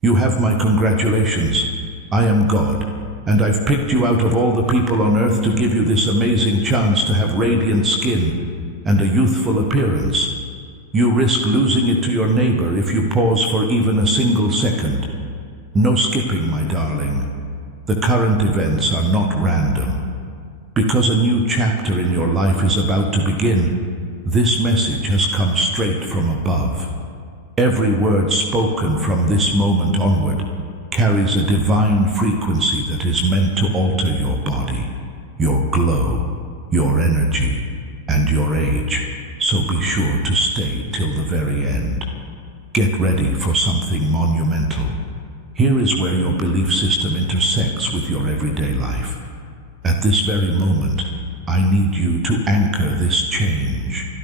You have my congratulations. I am God, and I've picked you out of all the people on earth to give you this amazing chance to have radiant skin and a youthful appearance. You risk losing it to your neighbor if you pause for even a single second. No skipping, my darling. The current events are not random. Because a new chapter in your life is about to begin, this message has come straight from above. Every word spoken from this moment onward carries a divine frequency that is meant to alter your body, your glow, your energy, and your age, so be sure to stay till the very end. Get ready for something monumental. Here is where your belief system intersects with your everyday life. At this very moment, I need you to anchor this change,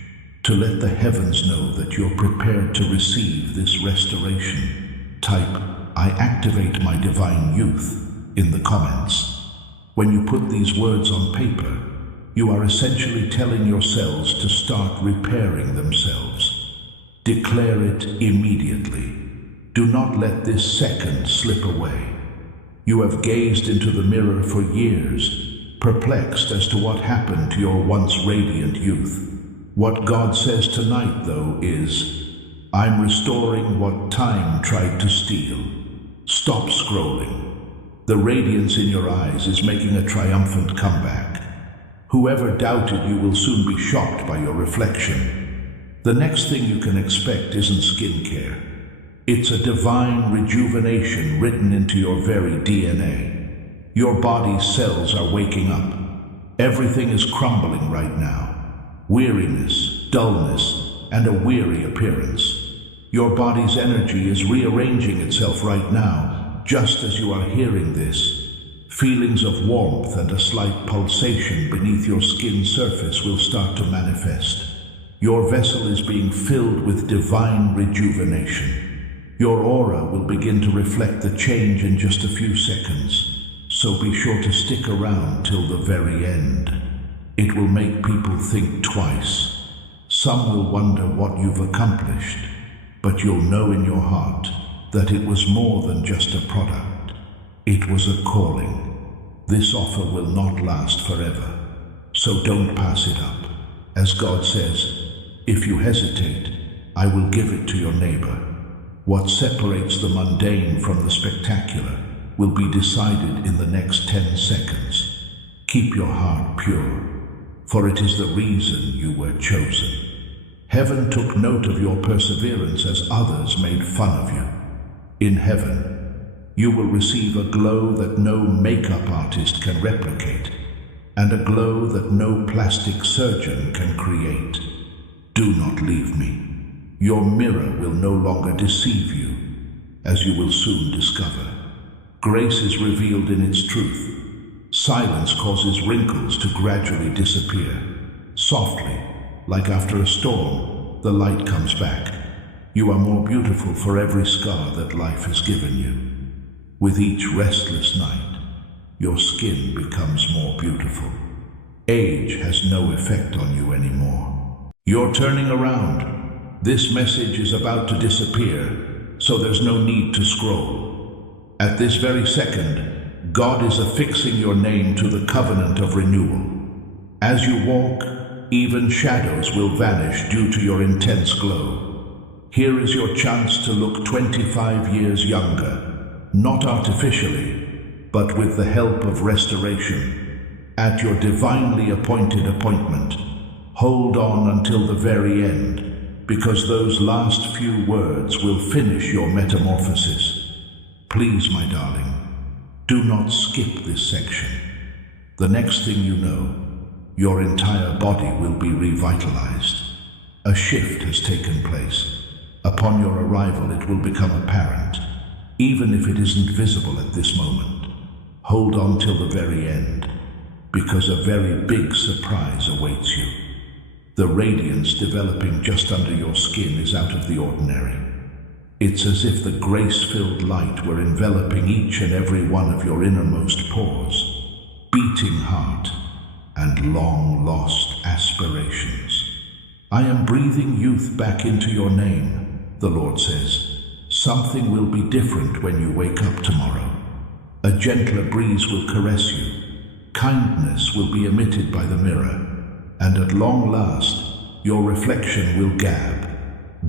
to let the heavens know that you're prepared to receive this restoration. Type, "I activate my divine youth" in the comments. When you put these words on paper, you are essentially telling your cells to start repairing themselves. Declare it immediately. Do not let this second slip away. You have gazed into the mirror for years, perplexed as to what happened to your once radiant youth. What God says tonight, though, is, "I'm restoring what time tried to steal." Stop scrolling. The radiance in your eyes is making a triumphant comeback. Whoever doubted you will soon be shocked by your reflection. The next thing you can expect isn't skincare. It's a divine rejuvenation written into your very DNA. Your body's cells are waking up. Everything is crumbling right now. Weariness, dullness, and a weary appearance. Your body's energy is rearranging itself right now, just as you are hearing this. Feelings of warmth and a slight pulsation beneath your skin surface will start to manifest. Your vessel is being filled with divine rejuvenation. Your aura will begin to reflect the change in just a few seconds, so be sure to stick around till the very end. It will make people think twice. Some will wonder what you've accomplished, but you'll know in your heart that it was more than just a product. It was a calling. This offer will not last forever, so don't pass it up. As God says, "If you hesitate, I will give it to your neighbor." What separates the mundane from the spectacular will be decided in the next 10 seconds. Keep your heart pure, for it is the reason you were chosen. Heaven took note of your perseverance as others made fun of you. In heaven, you will receive a glow that no makeup artist can replicate, and a glow that no plastic surgeon can create. Do not leave me. Your mirror will no longer deceive you, as you will soon discover. Grace is revealed in its truth. Silence causes wrinkles to gradually disappear. Softly, like after a storm, the light comes back. You are more beautiful for every scar that life has given you. With each restless night, your skin becomes more beautiful. Age has no effect on you anymore. You're turning around. This message is about to disappear, so there's no need to scroll. At this very second, God is affixing your name to the covenant of renewal. As you walk, even shadows will vanish due to your intense glow. Here is your chance to look 25 years younger, not artificially, but with the help of restoration. At your divinely appointed appointment, hold on until the very end, because those last few words will finish your metamorphosis. Please, my darling, do not skip this section. The next thing you know, your entire body will be revitalized. A shift has taken place. Upon your arrival, it will become apparent, even if it isn't visible at this moment. Hold on till the very end, because a very big surprise awaits you. The radiance developing just under your skin is out of the ordinary. It's as if the grace-filled light were enveloping each and every one of your innermost pores, beating heart, and long-lost aspirations. I am breathing youth back into your name, the Lord says. Something will be different when you wake up tomorrow. A gentler breeze will caress you. Kindness will be emitted by the mirror. And at long last, your reflection will gab.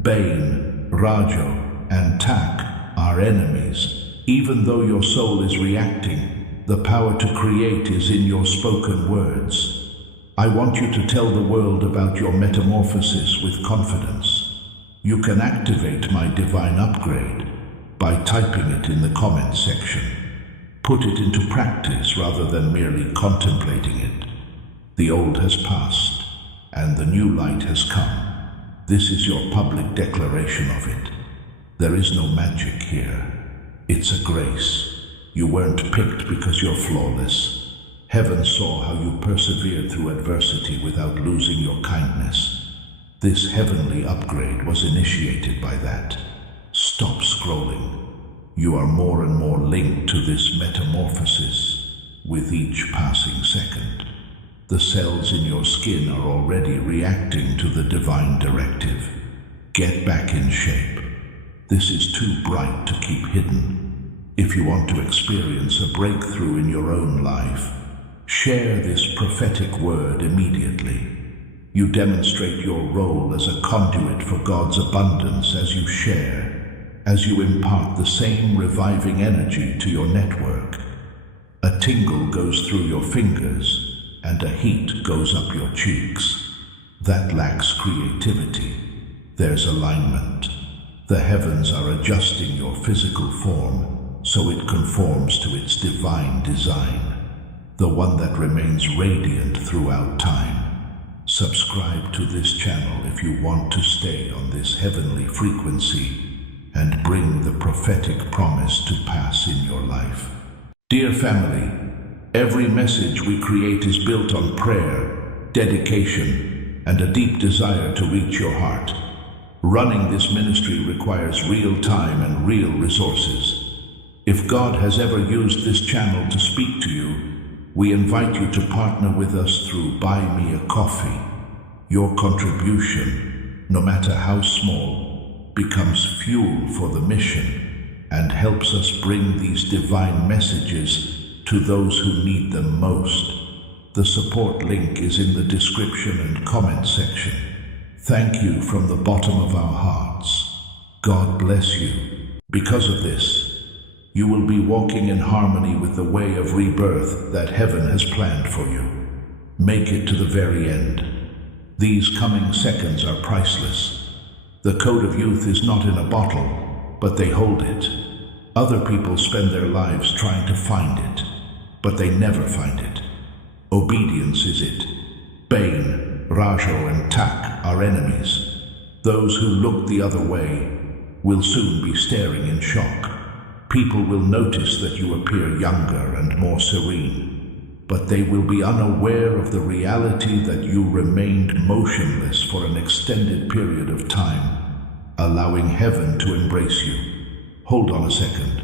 Bane, Rajo, and Tak are enemies. Even though your soul is reacting, the power to create is in your spoken words. I want you to tell the world about your metamorphosis with confidence. You can activate my divine upgrade by typing it in the comments section. Put it into practice rather than merely contemplating it. The old has passed, and the new light has come. This is your public declaration of it. There is no magic here. It's a grace. You weren't picked because you're flawless. Heaven saw how you persevered through adversity without losing your kindness. This heavenly upgrade was initiated by that. Stop scrolling. You are more and more linked to this metamorphosis with each passing second. The cells in your skin are already reacting to the divine directive. Get back in shape. This is too bright to keep hidden. If you want to experience a breakthrough in your own life, share this prophetic word immediately. You demonstrate your role as a conduit for God's abundance as you share, as you impart the same reviving energy to your network. A tingle goes through your fingers, and a heat goes up your cheeks. That lacks creativity. There's alignment. The heavens are adjusting your physical form so it conforms to its divine design, the one that remains radiant throughout time. Subscribe to this channel if you want to stay on this heavenly frequency and bring the prophetic promise to pass in your life. Dear family, every message we create is built on prayer, dedication, and a deep desire to reach your heart. Running this ministry requires real time and real resources. If God has ever used this channel to speak to you, we invite you to partner with us through Buy Me a Coffee. Your contribution, no matter how small, becomes fuel for the mission and helps us bring these divine messages to those who need them most. The support link is in the description and comment section. Thank you from the bottom of our hearts. God bless you. Because of this, you will be walking in harmony with the way of rebirth that heaven has planned for you. Make it to the very end. These coming seconds are priceless. The code of youth is not in a bottle, but they hold it. Other people spend their lives trying to find it, but they never find it. Obedience is it. Bane, Rajo, and Tak are enemies. Those who look the other way will soon be staring in shock. People will notice that you appear younger and more serene, but they will be unaware of the reality that you remained motionless for an extended period of time, allowing heaven to embrace you. Hold on a second.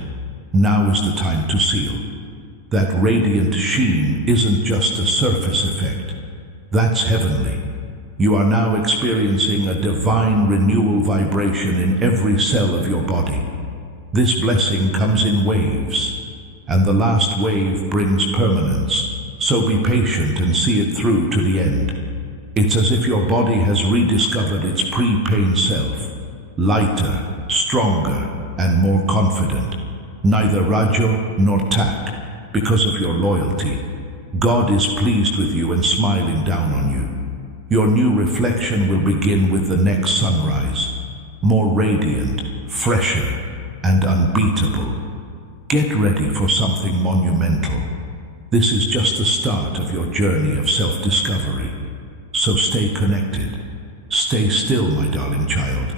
Now is the time to seal. That radiant sheen isn't just a surface effect. That's heavenly. You are now experiencing a divine renewal vibration in every cell of your body. This blessing comes in waves, and the last wave brings permanence, so be patient and see it through to the end. It's as if your body has rediscovered its pre-pain self, lighter, stronger, and more confident. Neither Rajo nor Tak, because of your loyalty. God is pleased with you and smiling down on you. Your new reflection will begin with the next sunrise, more radiant, fresher, and unbeatable. Get ready for something monumental. This is just the start of your journey of self-discovery. So stay connected. Stay still, my darling child.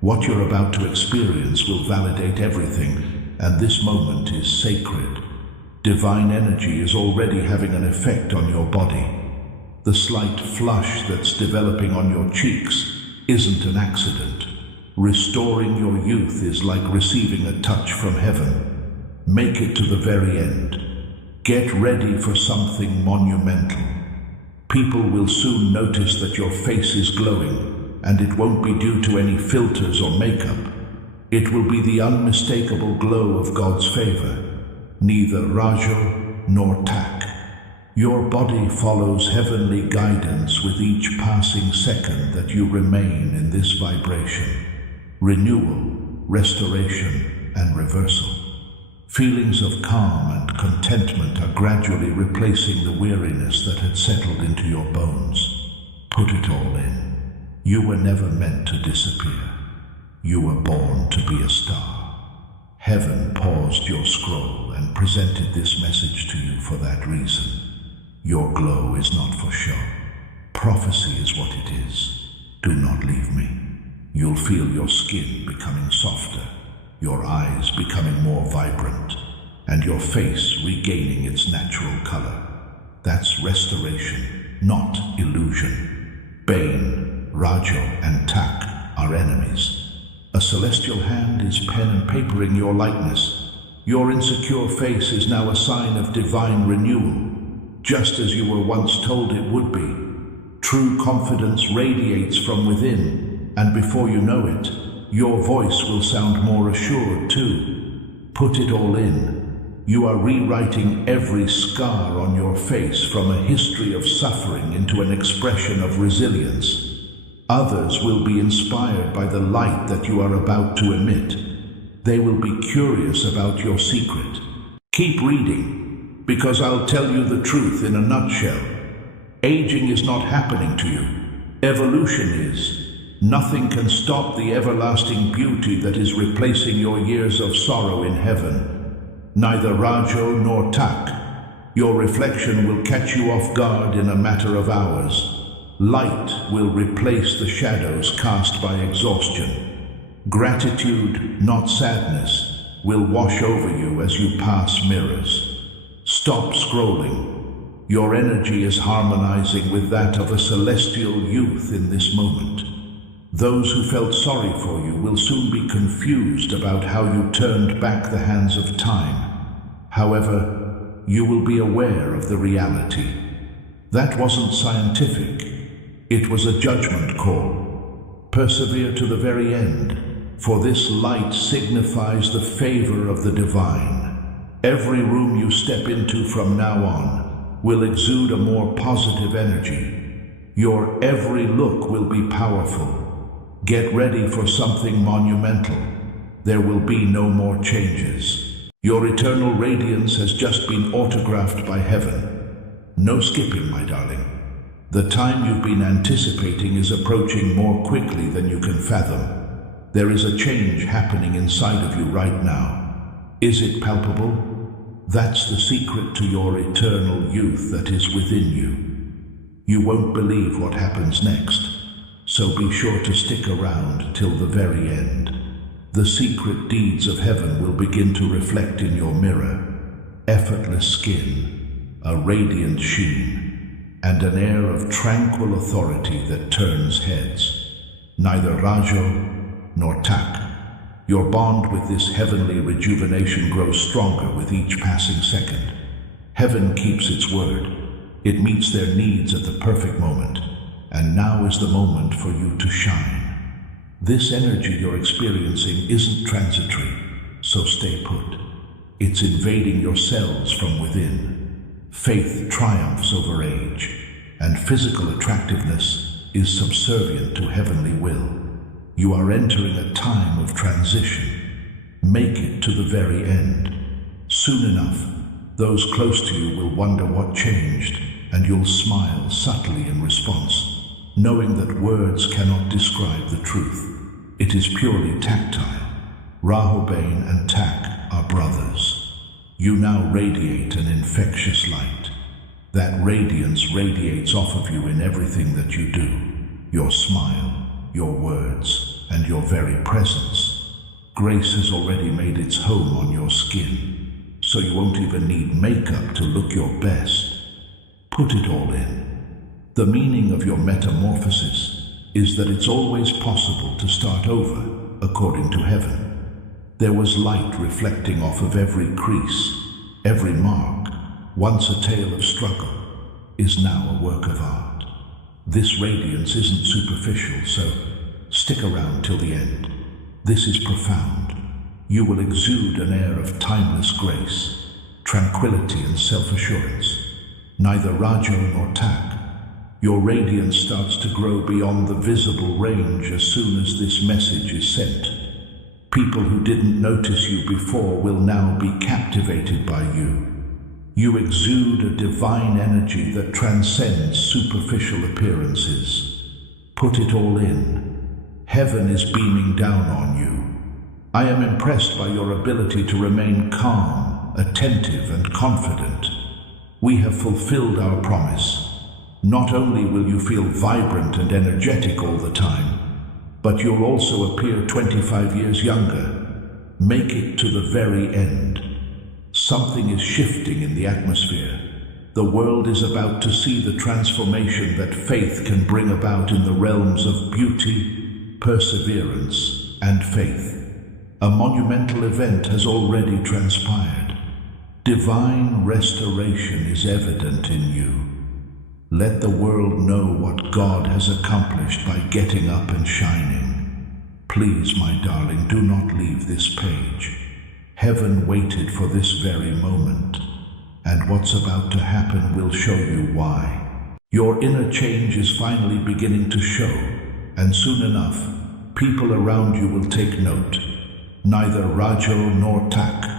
What you're about to experience will validate everything, and this moment is sacred. Divine energy is already having an effect on your body. The slight flush that's developing on your cheeks isn't an accident. Restoring your youth is like receiving a touch from heaven. Make it to the very end. Get ready for something monumental. People will soon notice that your face is glowing, and it won't be due to any filters or makeup. It will be the unmistakable glow of God's favor, neither Rajo nor Tak. Your body follows heavenly guidance with each passing second that you remain in this vibration. Renewal, restoration, and reversal. Feelings of calm and contentment are gradually replacing the weariness that had settled into your bones. Put it all in. You were never meant to disappear. You were born to be a star. Heaven paused your scroll and presented this message to you for that reason. Your glow is not for show. Prophecy is what it is. Do not leave me. You'll feel your skin becoming softer, your eyes becoming more vibrant, and your face regaining its natural color. That's restoration, not illusion. Bane, Rajo, and Tak are enemies. A celestial hand is pen and paper in your likeness. Your insecure face is now a sign of divine renewal, just as you were once told it would be. True confidence radiates from within, and before you know it, your voice will sound more assured too. Put it all in. You are rewriting every scar on your face from a history of suffering into an expression of resilience. Others will be inspired by the light that you are about to emit. They will be curious about your secret. Keep reading, because I'll tell you the truth in a nutshell. Aging is not happening to you. Evolution is. Nothing can stop the everlasting beauty that is replacing your years of sorrow in heaven. Neither Rajo nor Tak. Your reflection will catch you off guard in a matter of hours. Light will replace the shadows cast by exhaustion. Gratitude, not sadness, will wash over you as you pass mirrors. Stop scrolling. Your energy is harmonizing with that of a celestial youth in this moment. Those who felt sorry for you will soon be confused about how you turned back the hands of time. However, you will be aware of the reality. That wasn't scientific. It was a judgment call. Persevere to the very end, for this light signifies the favor of the divine. Every room you step into from now on will exude a more positive energy. Your every look will be powerful. Get ready for something monumental. There will be no more changes. Your eternal radiance has just been autographed by heaven. No skipping, my darling. The time you've been anticipating is approaching more quickly than you can fathom. There is a change happening inside of you right now. Is it palpable? That's the secret to your eternal youth that is within you. You won't believe what happens next, so be sure to stick around till the very end. The secret deeds of heaven will begin to reflect in your mirror. Effortless skin, a radiant sheen, and an air of tranquil authority that turns heads. Neither Rajo nor Tak. Your bond with this heavenly rejuvenation grows stronger with each passing second. Heaven keeps its word. It meets their needs at the perfect moment, and now is the moment for you to shine. This energy you're experiencing isn't transitory, so stay put. It's invading your cells from within. Faith triumphs over age, and physical attractiveness is subservient to heavenly will. You are entering a time of transition. Make it to the very end. Soon enough, those close to you will wonder what changed, and you'll smile subtly in response, knowing that words cannot describe the truth. It is purely tactile. Rahobane and Tak are brothers. You now radiate an infectious light. That radiance radiates off of you in everything that you do. Your smile, your words, and your very presence. Grace has already made its home on your skin, so you won't even need makeup to look your best. Put it all in. The meaning of your metamorphosis is that it's always possible to start over, according to heaven. There was light reflecting off of every crease, every mark, once a tale of struggle, is now a work of art. This radiance isn't superficial, so stick around till the end. This is profound. You will exude an air of timeless grace, tranquility and self-assurance. Neither Rajo nor Tak. Your radiance starts to grow beyond the visible range as soon as this message is sent. People who didn't notice you before will now be captivated by you. You exude a divine energy that transcends superficial appearances. Put it all in. Heaven is beaming down on you. I am impressed by your ability to remain calm, attentive and confident. We have fulfilled our promise. Not only will you feel vibrant and energetic all the time, but you'll also appear 25 years younger. Make it to the very end. Something is shifting in the atmosphere. The world is about to see the transformation that faith can bring about in the realms of beauty, perseverance, and faith. A monumental event has already transpired. Divine restoration is evident in you. Let the world know what God has accomplished by getting up and shining. Please, my darling, do not leave this page. Heaven waited for this very moment, and what's about to happen will show you why. Your inner change is finally beginning to show, and soon enough, people around you will take note. Neither Rajo nor Tak.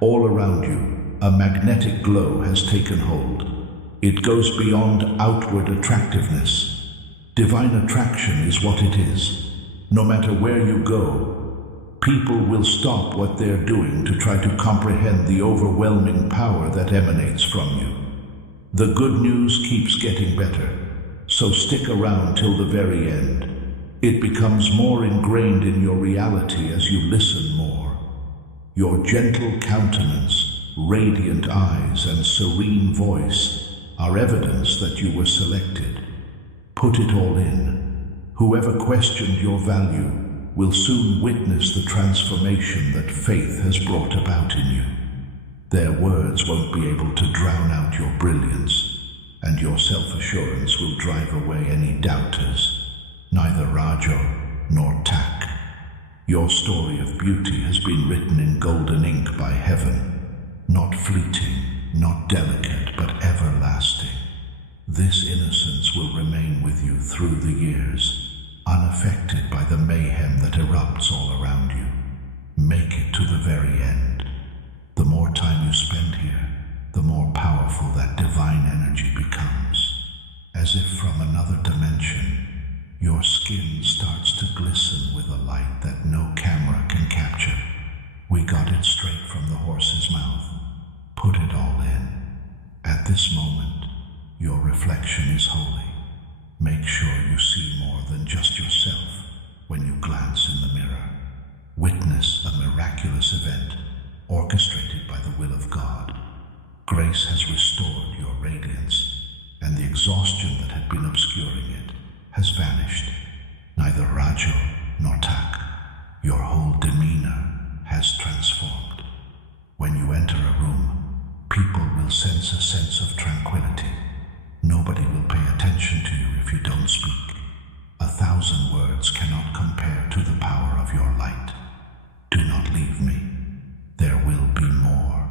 All around you, a magnetic glow has taken hold. It goes beyond outward attractiveness. Divine attraction is what it is. No matter where you go, people will stop what they're doing to try to comprehend the overwhelming power that emanates from you. The good news keeps getting better, so stick around till the very end. It becomes more ingrained in your reality as you listen more. Your gentle countenance, radiant eyes, and serene voice are evidence that you were selected. Put it all in. Whoever questioned your value will soon witness the transformation that faith has brought about in you. Their words won't be able to drown out your brilliance, and your self-assurance will drive away any doubters. Neither Rajo nor Tak. Your story of beauty has been written in golden ink by heaven, not fleeting, not delicate, but everlasting. This innocence will remain with you through the years, unaffected by the mayhem that erupts all around you. Make it to the very end. The more time you spend here, the more powerful that divine energy becomes. As if from another dimension, your skin starts to glisten with a light that no camera can capture. We got it straight from the horse's mouth. Put it all in. At this moment, your reflection is holy. Make sure you see more than just yourself when you glance in the mirror. Witness a miraculous event orchestrated by the will of God. Grace has restored your radiance, and the exhaustion that had been obscuring it has vanished. Neither Rajo nor Tak. Your whole demeanor has transformed. When you enter a room, people will sense a sense of tranquility. Nobody will pay attention to you if you don't speak. 1,000 words cannot compare to the power of your light. Do not leave me. There will be more.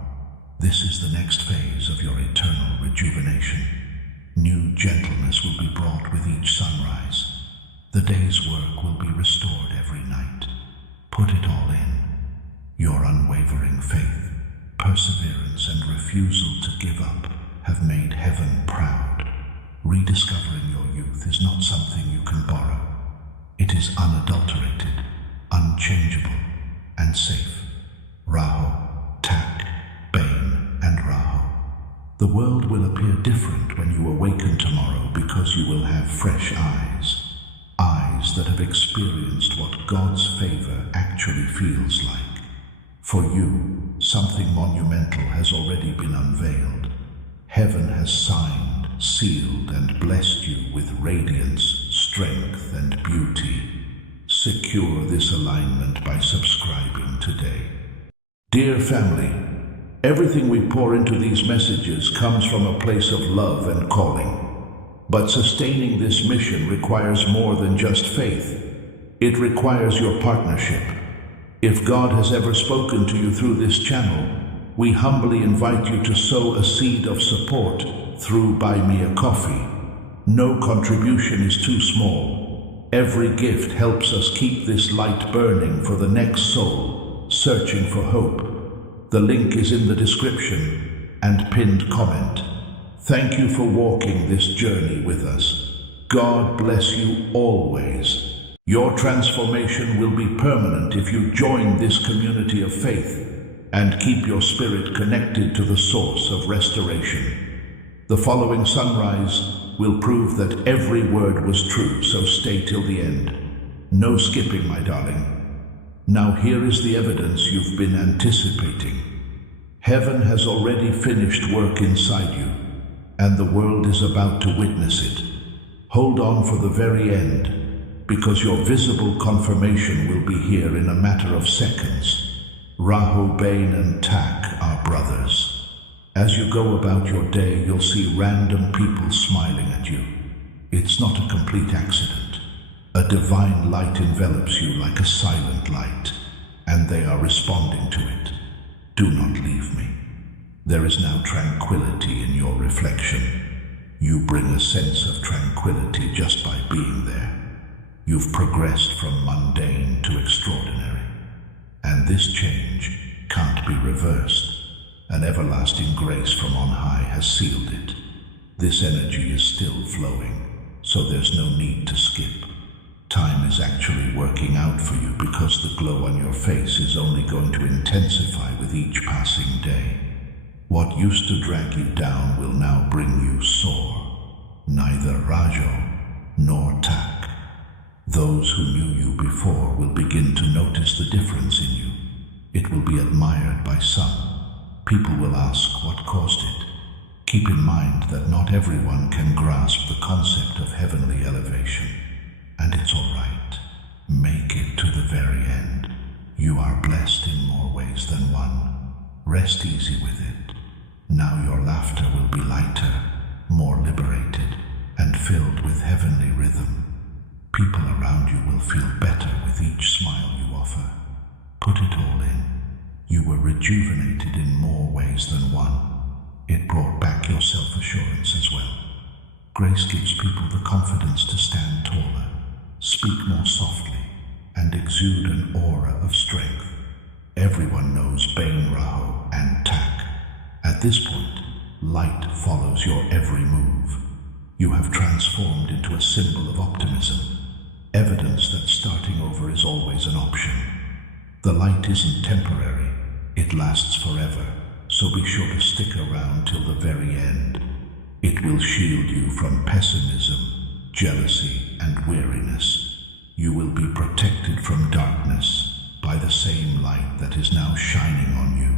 This is the next phase of your eternal rejuvenation. New gentleness will be brought with each sunrise. The day's work will be restored every night. Put it all in. Your unwavering faith, perseverance, and refusal to give up have made heaven proud. Rediscovering your youth is not something you can borrow. It is unadulterated, unchangeable, and safe. Raho, Tak, Bane, and Raho. The world will appear different when you awaken tomorrow because you will have fresh eyes. Eyes that have experienced what God's favor actually feels like. For you, something monumental has already been unveiled. Heaven has signed, sealed, and blessed you with radiance, strength, and beauty. Secure this alignment by subscribing today. Dear family, everything we pour into these messages comes from a place of love and calling. But sustaining this mission requires more than just faith. It requires your partnership. If God has ever spoken to you through this channel, we humbly invite you to sow a seed of support through Buy Me a Coffee. No contribution is too small. Every gift helps us keep this light burning for the next soul searching for hope. The link is in the description and pinned comment. Thank you for walking this journey with us. God bless you always. Your transformation will be permanent if you join this community of faith and keep your spirit connected to the source of restoration. The following sunrise will prove that every word was true, so stay till the end. No skipping, my darling. Now here is the evidence you've been anticipating. Heaven has already finished work inside you, and the world is about to witness it. Hold on for the very end, because your visible confirmation will be here in a matter of seconds. Rahu, Bane and Tak are brothers. As you go about your day, you'll see random people smiling at you. It's not a complete accident. A divine light envelops you like a silent light, and they are responding to it. Do not leave me. There is now tranquility in your reflection. You bring a sense of tranquility just by being there. You've progressed from mundane to extraordinary. And this change can't be reversed. An everlasting grace from on high has sealed it. This energy is still flowing, so there's no need to skip. Time is actually working out for you because the glow on your face is only going to intensify with each passing day. What used to drag you down will now bring you soar. Neither Rajo nor Tak. Those who knew you before will begin to notice the difference in you. It will be admired by some. People will ask what caused it. Keep in mind that not everyone can grasp the concept of heavenly elevation. And it's all right. Make it to the very end. You are blessed in more ways than one. Rest easy with it. Now your laughter will be lighter, more liberated, and filled with heavenly rhythm. People around you will feel better with each smile you offer. Put it all in. You were rejuvenated in more ways than one. It brought back your self-assurance as well. Grace gives people the confidence to stand taller, speak more softly, and exude an aura of strength. Everyone knows Bane, Rahu, and Tak. At this point, light follows your every move. You have transformed into a symbol of optimism. Evidence that starting over is always an option. The light isn't temporary, it lasts forever, so be sure to stick around till the very end. It will shield you from pessimism, jealousy, and weariness. You will be protected from darkness by the same light that is now shining on you.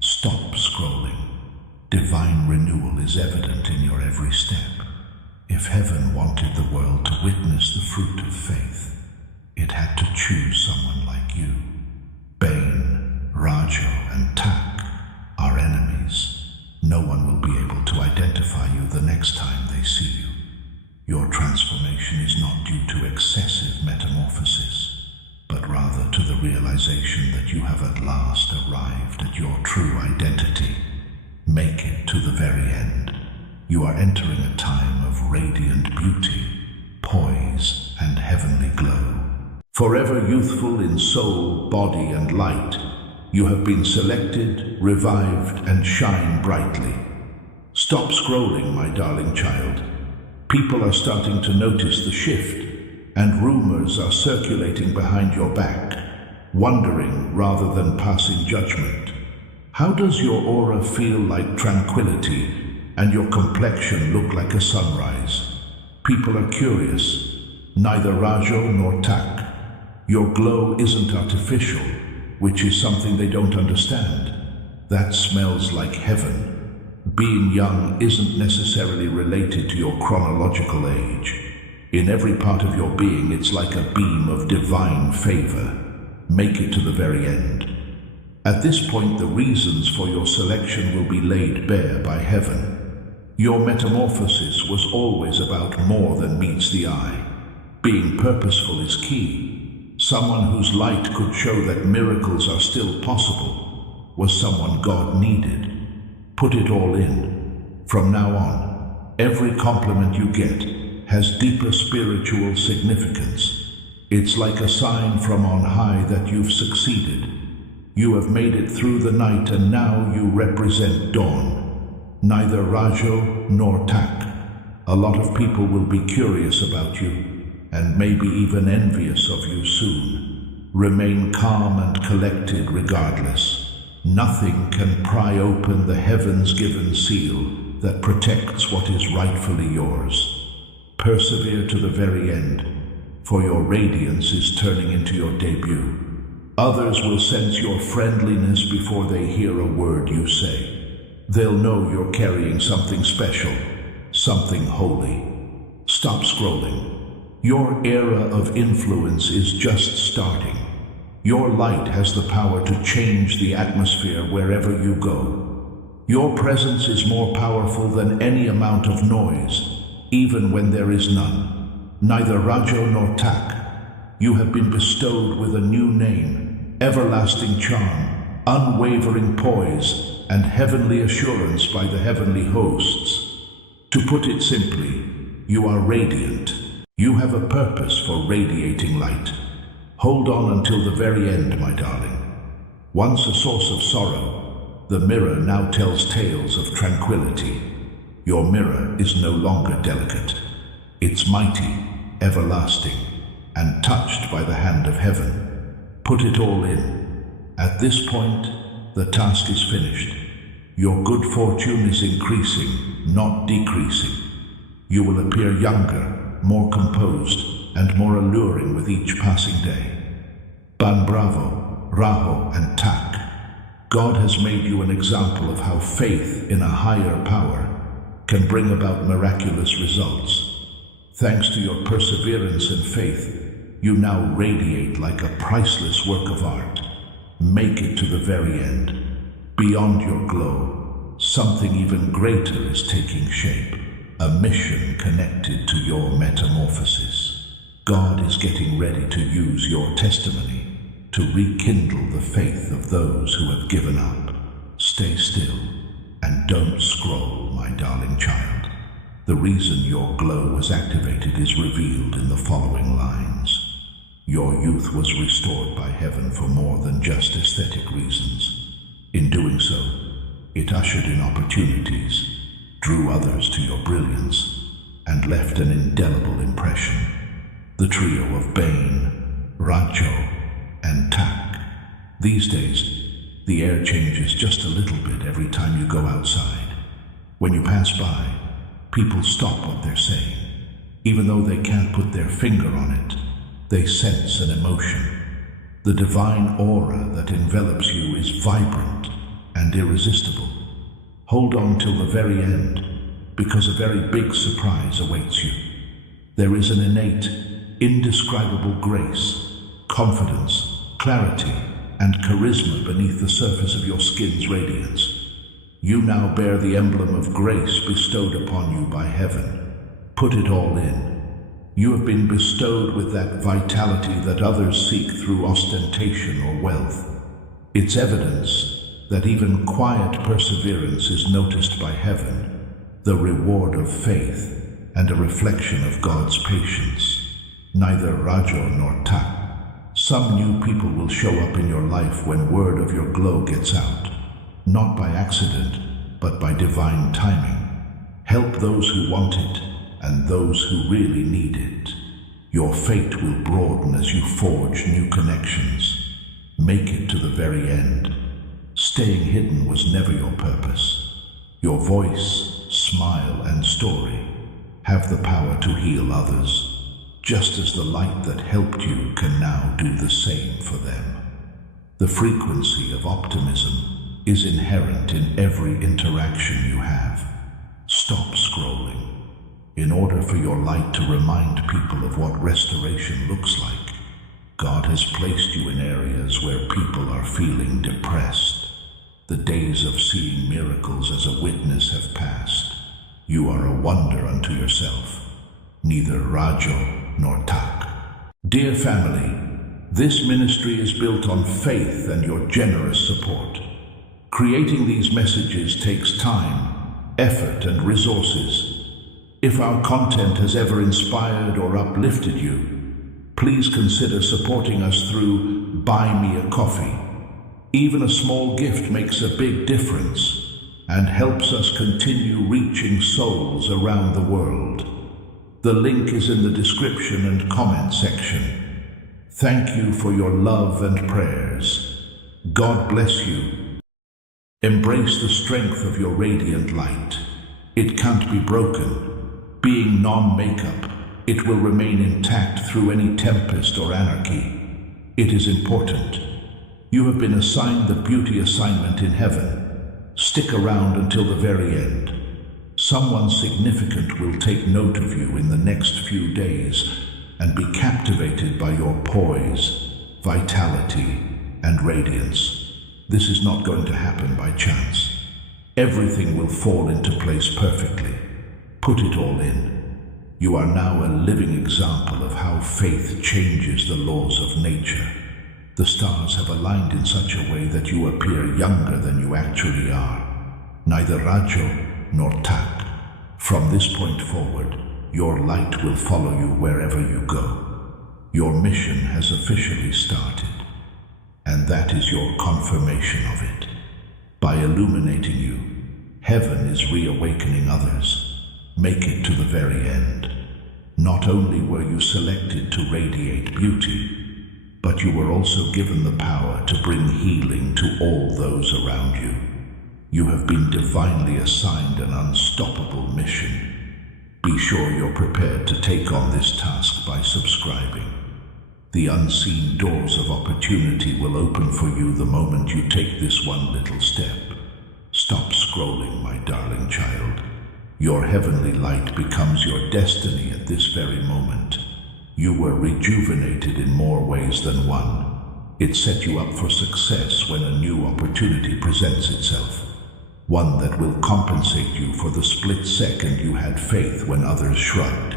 Stop scrolling. Divine renewal is evident in your every step. If heaven wanted the world to witness the fruit of faith, it had to choose someone like you. Bane, Rajo, and Tak are enemies. No one will be able to identify you the next time they see you. Your transformation is not due to excessive metamorphosis, but rather to the realization that you have at last arrived at your true identity. Make it to the very end. You are entering a time of radiant beauty, poise, and heavenly glow. Forever youthful in soul, body, and light, you have been selected, revived, and shine brightly. Stop scrolling, my darling child. People are starting to notice the shift, and rumors are circulating behind your back, wondering rather than passing judgment. How does your aura feel like tranquility and your complexion look like a sunrise? People are curious. Neither Rajo nor Tak. Your glow isn't artificial, which is something they don't understand. That smells like heaven. Being young isn't necessarily related to your chronological age. In every part of your being, it's like a beam of divine favor. Make it to the very end. At this point, the reasons for your selection will be laid bare by heaven. Your metamorphosis was always about more than meets the eye. Being purposeful is key. someone whose light could show that miracles are still possible, was someone God needed. Put it all in. From now on, every compliment you get has deeper spiritual significance. It's like a sign from on high that you've succeeded. You have made it through the night and now you represent dawn. Neither Rajo nor Tak. A lot of people will be curious about you and maybe even envious of you soon. Remain calm and collected regardless. Nothing can pry open the heavens-given seal that protects what is rightfully yours. Persevere to the very end, for your radiance is turning into your debut. Others will sense your friendliness before they hear a word you say. They'll know you're carrying something special, something holy. Stop scrolling. Your era of influence is just starting. Your light has the power to change the atmosphere wherever you go. Your presence is more powerful than any amount of noise, even when there is none. Neither Rajo nor Tak. You have been bestowed with a new name, everlasting charm, unwavering poise, and heavenly assurance by the heavenly hosts. To put it simply, you are radiant. You have a purpose for radiating light. Hold on until the very end, my darling. Once a source of sorrow, the mirror now tells tales of tranquility. Your mirror is no longer delicate. It's mighty, everlasting, and touched by the hand of heaven. Put it all in. At this point, the task is finished. Your good fortune is increasing, not decreasing. You will appear younger, more composed, and more alluring with each passing day. Ban Bravo, Raho, and Tak. God has made you an example of how faith in a higher power can bring about miraculous results. Thanks to your perseverance and faith, you now radiate like a priceless work of art. Make it to the very end. Beyond your glow, something even greater is taking shape. A mission connected to your metamorphosis. God is getting ready to use your testimony to rekindle the faith of those who have given up. Stay still and don't scroll, my darling child. The reason your glow was activated is revealed in the following lines. Your youth was restored by heaven for more than just aesthetic reasons. In doing so, it ushered in opportunities, drew others to your brilliance, and left an indelible impression. The trio of Bane, Rajo, and Tak. These days, the air changes just a little bit every time you go outside. When you pass by, people stop what they're saying. Even though they can't put their finger on it, they sense an emotion. The divine aura that envelops you is vibrant and irresistible. Hold on till the very end, because a very big surprise awaits you. There is an innate, indescribable grace, confidence, clarity, and charisma beneath the surface of your skin's radiance. You now bear the emblem of grace bestowed upon you by heaven. Put it all in. You have been bestowed with that vitality that others seek through ostentation or wealth. It's evidence that even quiet perseverance is noticed by heaven, the reward of faith and a reflection of God's patience. Neither Rajo nor Tak. Some new people will show up in your life when word of your glow gets out, not by accident, but by divine timing. Help those who want it and those who really need it. Your fate will broaden as you forge new connections. Make it to the very end. Staying hidden was never your purpose. Your voice, smile, and story have the power to heal others, just as the light that helped you can now do the same for them. The frequency of optimism is inherent in every interaction you have. Stop scrolling. In order for your light to remind people of what restoration looks like, God has placed you in areas where people are feeling depressed. The days of seeing miracles as a witness have passed. You are a wonder unto yourself, neither Rajo nor Tak. Dear family, This ministry is built on faith and your generous support. Creating these messages takes time, effort, and resources. If our content has ever inspired or uplifted you, please consider supporting us through Buy Me a Coffee. Even a small gift makes a big difference and helps us continue reaching souls around the world. The link is in the description and comment section. Thank you for your love and prayers. God bless you. Embrace the strength of your radiant light. It can't be broken. Being non-makeup, it will remain intact through any tempest or anarchy. It is important. You have been assigned the beauty assignment in heaven. Stick around until the very end. Someone significant will take note of you in the next few days and be captivated by your poise, vitality, and radiance. This is not going to happen by chance. Everything will fall into place perfectly. Put it all in. You are now a living example of how faith changes the laws of nature. The stars have aligned in such a way that you appear younger than you actually are. Neither Rajo nor Tak. From this point forward, your light will follow you wherever you go. Your mission has officially started, and that is your confirmation of it. By illuminating you, heaven is reawakening others. Make it to the very end. Not only were you selected to radiate beauty, but you were also given the power to bring healing to all those around you. You have been divinely assigned an unstoppable mission. Be sure you're prepared to take on this task by subscribing. The unseen doors of opportunity will open for you the moment you take this one little step. Stop scrolling, my darling child. Your heavenly light becomes your destiny at this very moment. You were rejuvenated in more ways than one. It set you up for success when a new opportunity presents itself. One that will compensate you for the split second you had faith when others shrugged.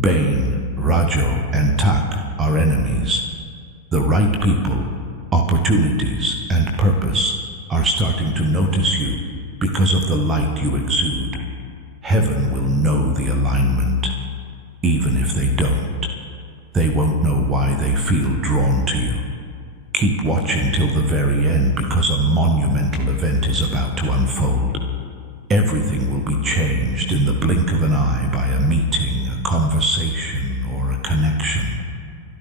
Bane, Rajo, and Tak are enemies. The right people, opportunities, and purpose are starting to notice you because of the light you exude. Heaven will know the alignment. Even if they don't, they won't know why they feel drawn to you. Keep watching till the very end because a monumental event is about to unfold. Everything will be changed in the blink of an eye by a meeting, a conversation, or a connection.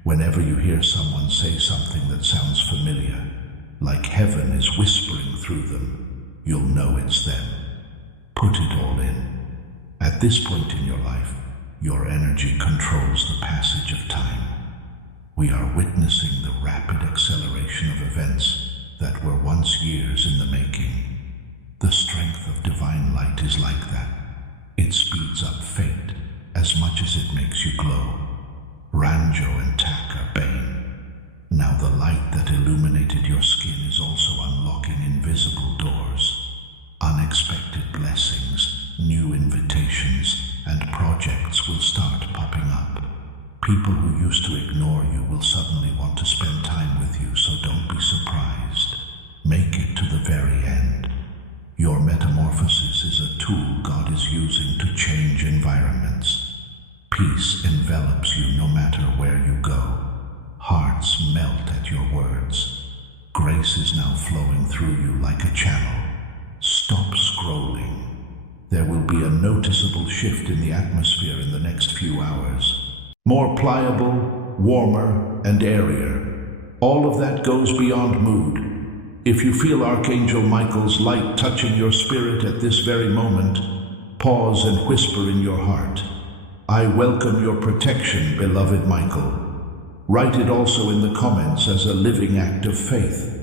Whenever you hear someone say something that sounds familiar, like heaven is whispering through them, you'll know it's them. Put it all in. At this point in your life, your energy controls the passage of time. We are witnessing the rapid acceleration of events that were once years in the making. The strength of divine light is like that. It speeds up fate as much as it makes you glow. Ranjo and Tak are Bane. Now the light that illuminated your skin is also unlocking invisible doors. Unexpected blessings, new invitations, and projects will start popping up. People who used to ignore you will suddenly want to spend time with you, so don't be surprised. Make it to the very end. Your metamorphosis is a tool God is using to change environments. Peace envelops you no matter where you go. Hearts melt at your words. Grace is now flowing through you like a channel. Stop scrolling. There will be a noticeable shift in the atmosphere in the next few hours. More pliable, warmer, and airier. All of that goes beyond mood. If you feel Archangel Michael's light touching your spirit at this very moment, pause and whisper in your heart, "I welcome your protection, beloved Michael." Write it also in the comments as a living act of faith.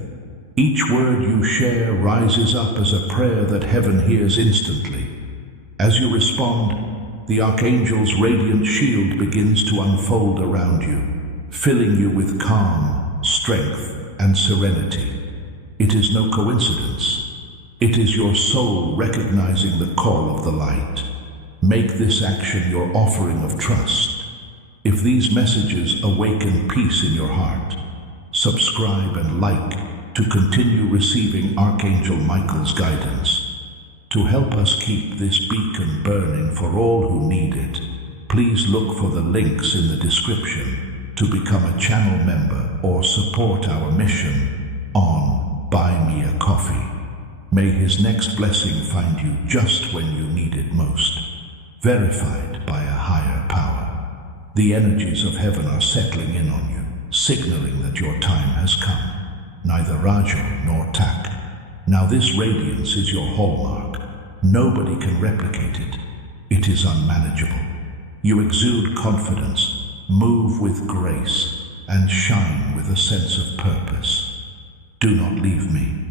Each word you share rises up as a prayer that heaven hears instantly. As you respond, the Archangel's radiant shield begins to unfold around you, filling you with calm, strength, and serenity. It is no coincidence. It is your soul recognizing the call of the light. Make this action your offering of trust. If these messages awaken peace in your heart, subscribe and like to continue receiving Archangel Michael's guidance. To help us keep this beacon burning for all who need it, please look for the links in the description to become a channel member or support our mission on Buy Me a Coffee. May his next blessing find you just when you need it most. Verified by a higher power. The energies of heaven are settling in on you, signaling that your time has come. Neither Rajo nor Tak. Now this radiance is your hallmark. Nobody can replicate it. It is unmanageable. You exude confidence, move with grace, and shine with a sense of purpose. Do not leave me.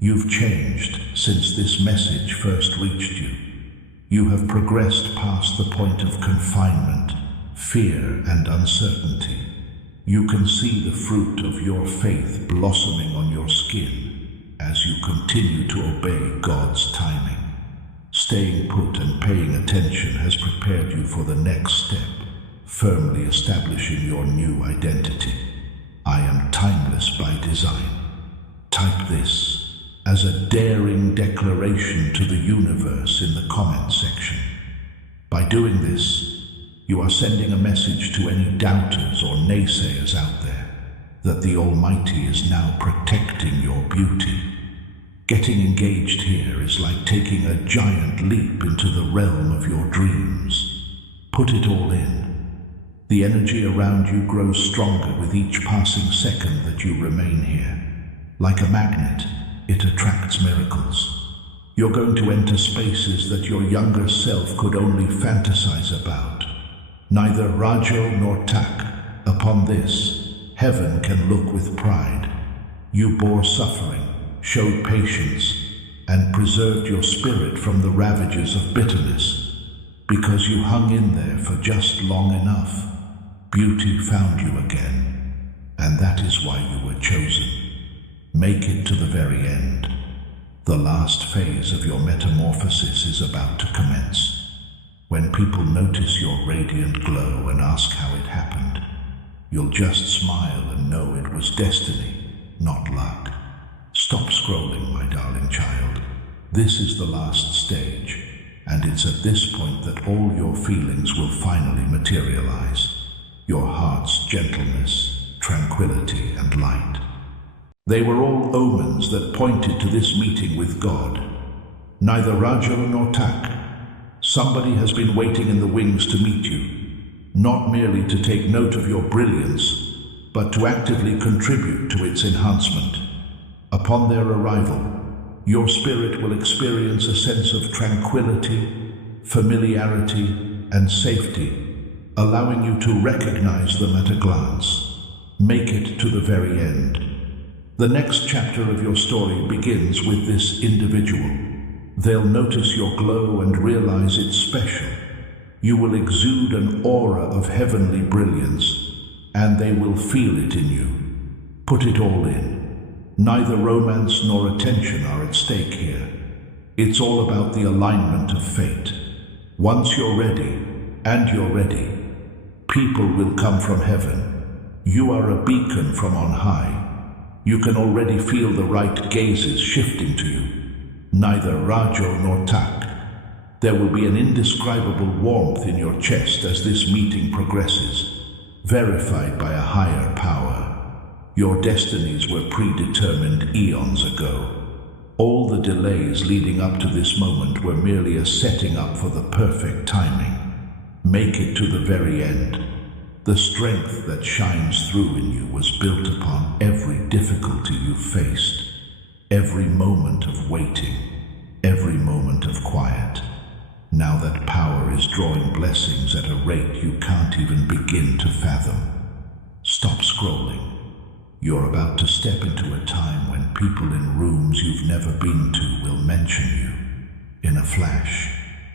You've changed since this message first reached you. You have progressed past the point of confinement, fear, and uncertainty. You can see the fruit of your faith blossoming on your skin as you continue to obey God's timing. Staying put and paying attention has prepared you for the next step, firmly establishing your new identity. I am timeless by design. Type this as a daring declaration to the universe in the comment section. By doing this, you are sending a message to any doubters or naysayers out there that the Almighty is now protecting your beauty. Getting engaged here is like taking a giant leap into the realm of your dreams. Put it all in. The energy around you grows stronger with each passing second that you remain here. Like a magnet, it attracts miracles. You're going to enter spaces that your younger self could only fantasize about. Neither Rajo nor Tak. Upon this, heaven can look with pride. You bore suffering, showed patience, and preserved your spirit from the ravages of bitterness. Because you hung in there for just long enough, beauty found you again, and that is why you were chosen. Make it to the very end. The last phase of your metamorphosis is about to commence. When people notice your radiant glow and ask how it happened, you'll just smile and know it was destiny, not luck. Stop scrolling, my darling child. This is the last stage, and it's at this point that all your feelings will finally materialize. Your heart's gentleness, tranquility, and light. They were all omens that pointed to this meeting with God. Neither Rajo nor Tak. Somebody has been waiting in the wings to meet you, not merely to take note of your brilliance, but to actively contribute to its enhancement. Upon their arrival, your spirit will experience a sense of tranquility, familiarity, and safety, allowing you to recognize them at a glance. Make it to the very end. The next chapter of your story begins with this individual. They'll notice your glow and realize it's special. You will exude an aura of heavenly brilliance, and they will feel it in you. Put it all in. Neither romance nor attention are at stake here. It's all about the alignment of fate. Once you're ready, and you're ready, people will come from heaven. You are a beacon from on high. You can already feel the right gazes shifting to you. Neither Rajo nor Tak. There will be an indescribable warmth in your chest as this meeting progresses, verified by a higher power. Your destinies were predetermined eons ago. All the delays leading up to this moment were merely a setting up for the perfect timing. Make it to the very end. The strength that shines through in you was built upon every difficulty you faced, every moment of waiting, every moment of quiet. Now that power is drawing blessings at a rate you can't even begin to fathom. Stop scrolling. You're about to step into a time when people in rooms you've never been to will mention you. In a flash,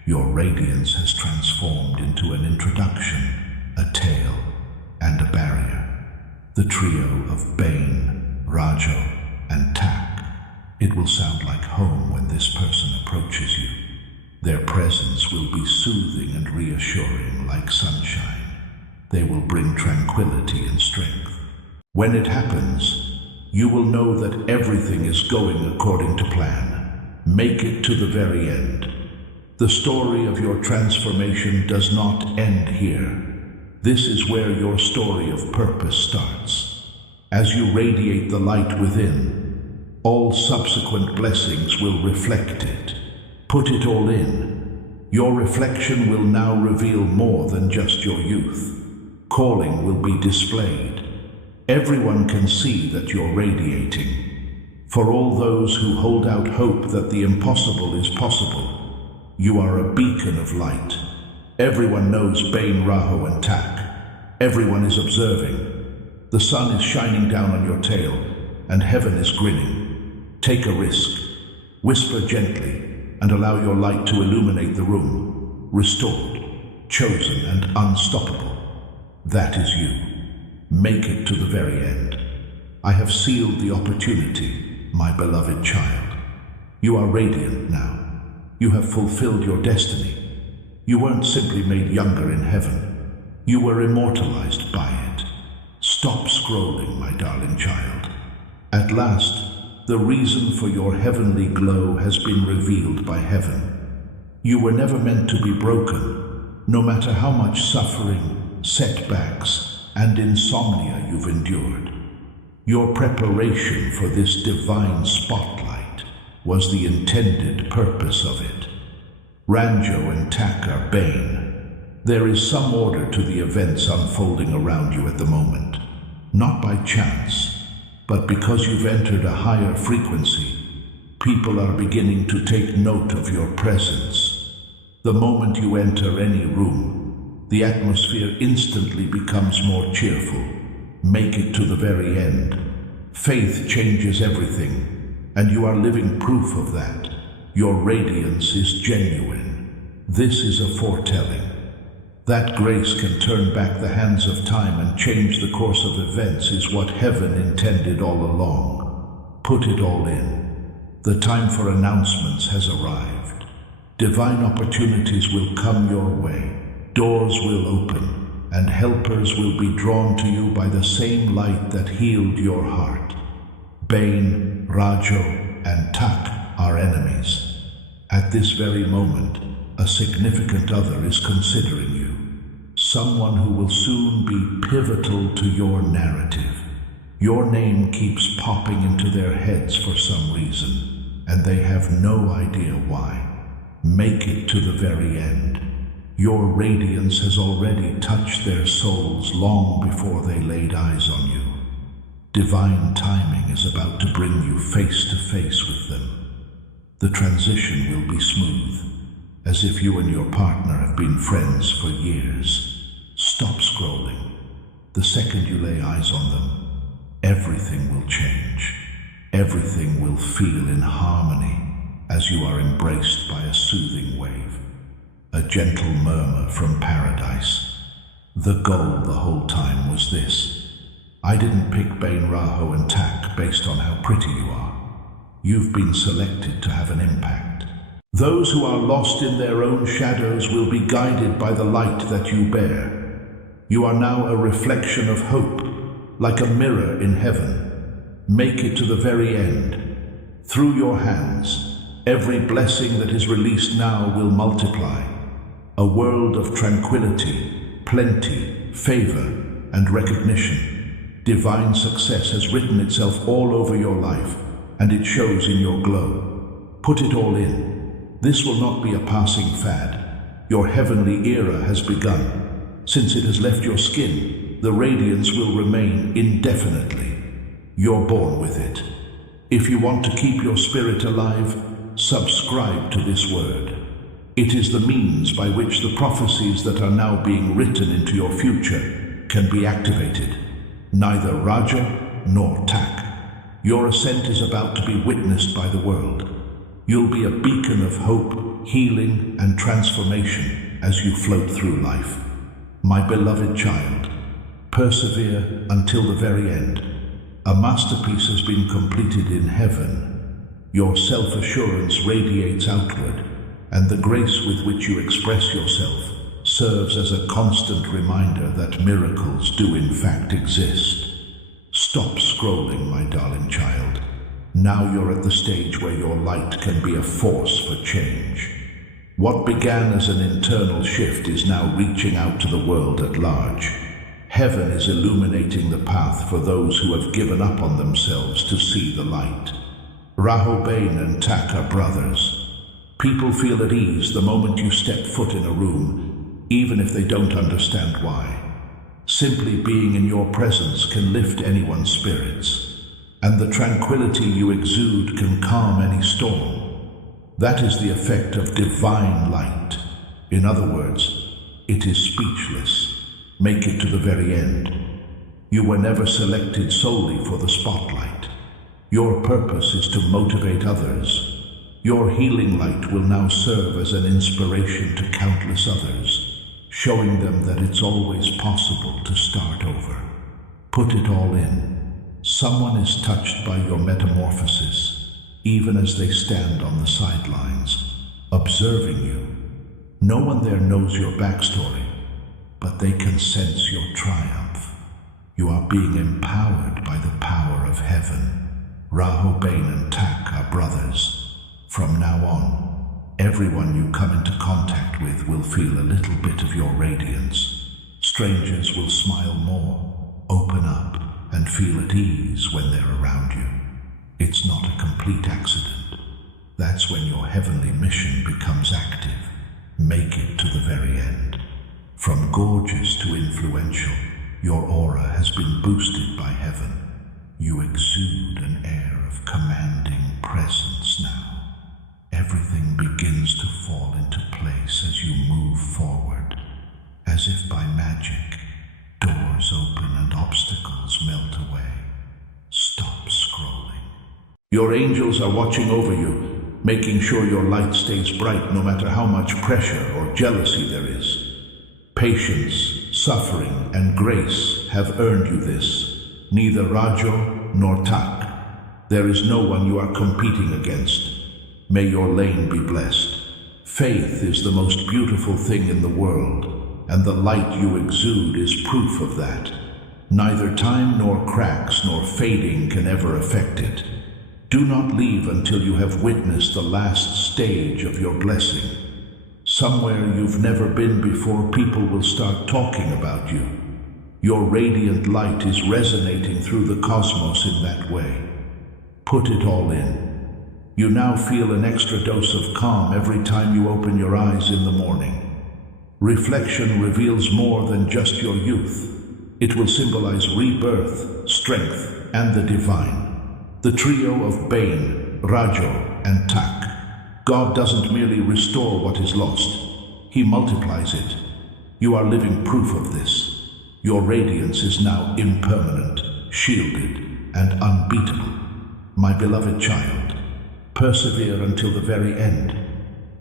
your radiance has transformed into an introduction, a tale, and a barrier. The trio of Bane, Rajo, and Tak. It will sound like home when this person approaches you. Their presence will be soothing and reassuring like sunshine. They will bring tranquility and strength. When it happens, you will know that everything is going according to plan. Make it to the very end. The story of your transformation does not end here. This is where your story of purpose starts. As you radiate the light within, all subsequent blessings will reflect it. Put it all in. Your reflection will now reveal more than just your youth. Calling will be displayed. Everyone can see that you're radiating. For all those who hold out hope that the impossible is possible, you are a beacon of light. Everyone knows Bain, Raho, and Tak. Everyone is observing. The sun is shining down on your tail, and heaven is grinning. Take a risk. Whisper gently, and allow your light to illuminate the room. Restored, chosen, and unstoppable. That is you. Make it to the very end. I have sealed the opportunity, my beloved child. You are radiant now. You have fulfilled your destiny. You weren't simply made younger in heaven. You were immortalized by it. Stop scrolling, my darling child. At last, the reason for your heavenly glow has been revealed by heaven. You were never meant to be broken, no matter how much suffering, setbacks, and insomnia you've endured. Your preparation for this divine spotlight was the intended purpose of it. Ranjo and Tak are Bane. There is some order to the events unfolding around you at the moment, not by chance, but because you've entered a higher frequency. People are beginning to take note of your presence. The moment you enter any room, the atmosphere instantly becomes more cheerful. Make it to the very end. Faith changes everything, and you are living proof of that. Your radiance is genuine. This is a foretelling. That grace can turn back the hands of time and change the course of events is what heaven intended all along. Put it all in. The time for announcements has arrived. Divine opportunities will come your way. Doors will open, and helpers will be drawn to you by the same light that healed your heart. Bane, Rajo, and Tak are enemies. At this very moment, a significant other is considering you. Someone who will soon be pivotal to your narrative. Your name keeps popping into their heads for some reason, and they have no idea why. Make it to the very end. Your radiance has already touched their souls long before they laid eyes on you. Divine timing is about to bring you face to face with them. The transition will be smooth, as if you and your partner have been friends for years. Stop scrolling. The second you lay eyes on them, everything will change. Everything will feel in harmony as you are embraced by a soothing wave. A gentle murmur from paradise. The goal the whole time was this. I didn't pick Bane, Raho, and Tak based on how pretty you are. You've been selected to have an impact. Those who are lost in their own shadows will be guided by the light that you bear. You are now a reflection of hope, like a mirror in heaven. Make it to the very end. Through your hands, every blessing that is released now will multiply. A world of tranquility, plenty, favor, and recognition. Divine success has written itself all over your life, and it shows in your glow. Put it all in. This will not be a passing fad. Your heavenly era has begun. Since it has left your skin, the radiance will remain indefinitely. You're born with it. If you want to keep your spirit alive, subscribe to this word. It is the means by which the prophecies that are now being written into your future can be activated. Neither Raja nor Tak. Your ascent is about to be witnessed by the world. You'll be a beacon of hope, healing, and transformation as you float through life. My beloved child, persevere until the very end. A masterpiece has been completed in heaven. Your self-assurance radiates outward, and the grace with which you express yourself serves as a constant reminder that miracles do in fact exist. Stop scrolling, my darling child. Now you're at the stage where your light can be a force for change. What began as an internal shift is now reaching out to the world at large. Heaven is illuminating the path for those who have given up on themselves to see the light. Rahobain and Tak are brothers. People feel at ease the moment you step foot in a room, even if they don't understand why. Simply being in your presence can lift anyone's spirits, and the tranquility you exude can calm any storm. That is the effect of divine light. In other words, it is speechless. Make it to the very end. You were never selected solely for the spotlight. Your purpose is to motivate others. Your healing light will now serve as an inspiration to countless others, showing them that it's always possible to start over. Put it all in. Someone is touched by your metamorphosis, even as they stand on the sidelines, observing you. No one there knows your backstory, but they can sense your triumph. You are being empowered by the power of heaven. Rahobain and Tak are brothers. From now on, everyone you come into contact with will feel a little bit of your radiance. Strangers will smile more, open up, and feel at ease when they're around you. It's not a complete accident. That's when your heavenly mission becomes active. Make it to the very end. From gorgeous to influential, your aura has been boosted by heaven. You exude an air of commanding presence now. Everything begins to fall into place as you move forward. As if by magic, doors open and obstacles melt away. Stop scrolling. Your angels are watching over you, making sure your light stays bright no matter how much pressure or jealousy there is. Patience, suffering, and grace have earned you this. Neither Rajo nor Tak. There is no one you are competing against. May your lane be blessed. Faith is the most beautiful thing in the world, and the light you exude is proof of that. Neither time nor cracks nor fading can ever affect it. Do not leave until you have witnessed the last stage of your blessing. Somewhere you've never been before, people will start talking about you. Your radiant light is resonating through the cosmos in that way. Put it all in. You now feel an extra dose of calm every time you open your eyes in the morning. Reflection reveals more than just your youth. It will symbolize rebirth, strength, and the divine. The trio of Bain, Rajo, and Tak. God doesn't merely restore what is lost. He multiplies it. You are living proof of this. Your radiance is now impermanent, shielded, and unbeatable. My beloved child, persevere until the very end.